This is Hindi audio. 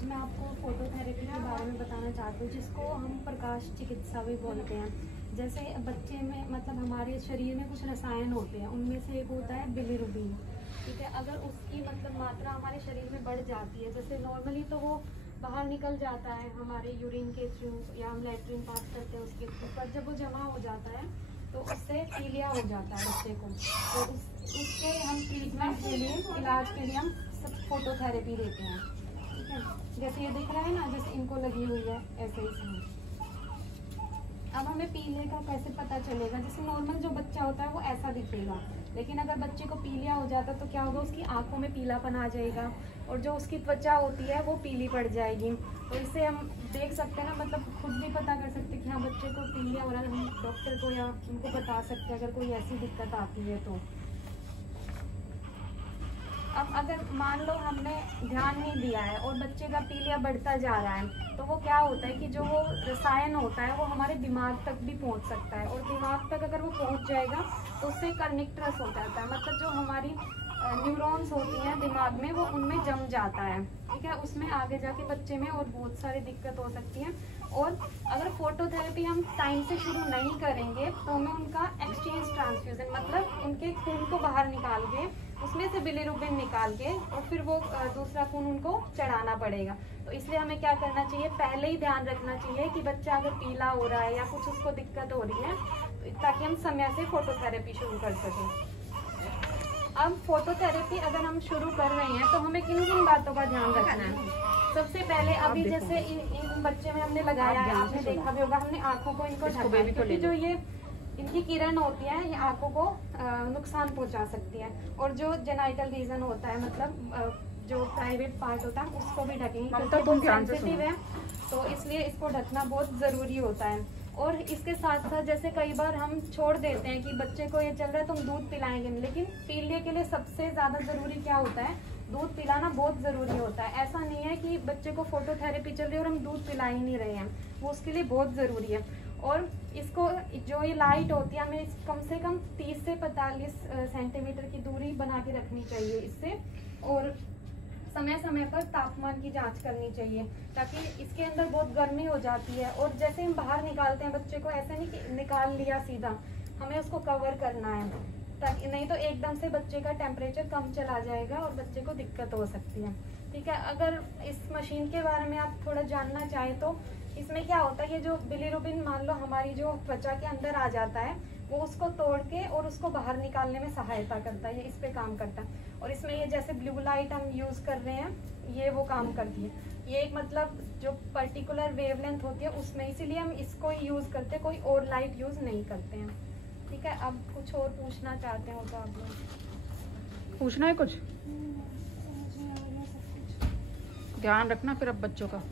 आज मैं आपको फोटोथेरेपी के बारे में बताना चाहती हूँ, जिसको हम प्रकाश चिकित्सा भी बोलते हैं। जैसे बच्चे में मतलब हमारे शरीर में कुछ रसायन होते हैं, उनमें से एक होता है बिलीरुबिन। ठीक है, अगर उसकी मतलब मात्रा हमारे शरीर में बढ़ जाती है, जैसे नॉर्मली तो वो बाहर निकल जाता है हमारे यूरिन के थ्रू या हम लेट्रिन पास करते हैं उसके थ्रू, पर जब वो जमा हो जाता है तो उससे पीलिया हो जाता है बच्चे को। तो उसके हम ट्रीटमेंट के लिए, इलाज के लिए हम सब फोटोथेरेपी देते हैं। ठीक है, जैसे ये दिख रहा है ना, जैसे इनको लगी हुई है ऐसे ही। अब हमें पीले का कैसे पता चलेगा? जैसे नॉर्मल जो बच्चा होता है वो ऐसा दिखेगा, लेकिन अगर बच्चे को पीलिया हो जाता है तो क्या होगा, उसकी आंखों में पीलापन आ जाएगा और जो उसकी त्वचा होती है वो पीली पड़ जाएगी। तो इससे हम देख सकते हैं ना, मतलब खुद भी पता कर सकते हैं कि हाँ बच्चे को पीलिया हो रहा है। हम डॉक्टर को या उनको बता सकते हैं अगर कोई ऐसी दिक्कत आती है तो। अब अगर मान लो हमने ध्यान नहीं दिया है और बच्चे का पीलिया बढ़ता जा रहा है, तो वो क्या होता है कि जो वो रसायन होता है वो हमारे दिमाग तक भी पहुंच सकता है, और दिमाग तक अगर वो पहुंच जाएगा तो उससे कर्निक्टरस हो जाता है, मतलब जो हमारी न्यूरॉन्स होती हैं दिमाग में वो उनमें जम जाता है। ठीक है, उसमें आगे जाके बच्चे में और बहुत सारी दिक्कत हो सकती है। और अगर फोटोथेरेपी हम टाइम से शुरू नहीं करेंगे तो हमें उनका एक्सचेंज ट्रांसफ्यूजन, मतलब उनके खून को बाहर निकाल के उसमें से बिलीरुबिन निकाल के और फिर वो दूसरा खून उनको चढ़ाना पड़ेगा। तो इसलिए हमें क्या करना चाहिए, पहले ही ध्यान रखना चाहिए कि बच्चा अगर पीला हो रहा है या कुछ उसको दिक्कत हो रही है, ताकि हम समय से फोटोथेरेपी शुरू कर सकें। अब फोटोथेरेपी अगर हम शुरू कर रहे हैं तो हमें किन किन बातों का ध्यान रखना है? सबसे पहले अभी जैसे इन बच्चे में हमने लगाया है, आपने देखा भी होगा, हमने आंखों को इनको ढका है, क्योंकि जो ये इनकी किरण होती है ये आंखों को नुकसान पहुंचा सकती है। और जो जेनाइटल रीजन होता है, मतलब जो प्राइवेट पार्ट होता है उसको भी ढकेंगे, क्योंकि सेंसिटिव है, तो इसलिए इसको ढकना बहुत जरूरी होता है। और इसके साथ साथ जैसे कई बार हम छोड़ देते हैं कि बच्चे को ये चल रहा है तो हम दूध पिलाएंगे, लेकिन पीलिया के लिए सबसे ज्यादा जरूरी क्या होता है, दूध पिलाना बहुत ज़रूरी होता है। ऐसा नहीं है कि बच्चे को फोटोथेरेपी चल रही है और हम दूध पिला ही नहीं रहे हैं, वो उसके लिए बहुत ज़रूरी है। और इसको जो ये लाइट होती है हमें कम से कम 30 से 45 सेंटीमीटर की दूरी बना के रखनी चाहिए इससे। और समय समय पर तापमान की जांच करनी चाहिए, ताकि इसके अंदर बहुत गर्मी हो जाती है। और जैसे हम बाहर निकालते हैं बच्चे को, ऐसे नहीं कि निकाल लिया सीधा, हमें उसको कवर करना है, ताकि नहीं तो एकदम से बच्चे का टेम्परेचर कम चला जाएगा और बच्चे को दिक्कत हो सकती है। ठीक है, अगर इस मशीन के बारे में आप थोड़ा जानना चाहें तो इसमें क्या होता है, ये जो बिलीरुबिन मान लो हमारी जो त्वचा के अंदर आ जाता है, वो उसको तोड़ के और उसको बाहर निकालने में सहायता करता है, ये इस पे काम करता है। और इसमें ये जैसे ब्लू लाइट हम यूज़ कर रहे हैं, ये वो काम करती है। ये एक मतलब जो पर्टिकुलर वेवलेंथ होती है उसमें, इसीलिए हम इसको ही यूज़ करते हैं, कोई और लाइट यूज़ नहीं करते हैं। ठीक है, अब कुछ और पूछना चाहते हो तो आप लोग पूछना है कुछ? ध्यान रखना फिर अब बच्चों का।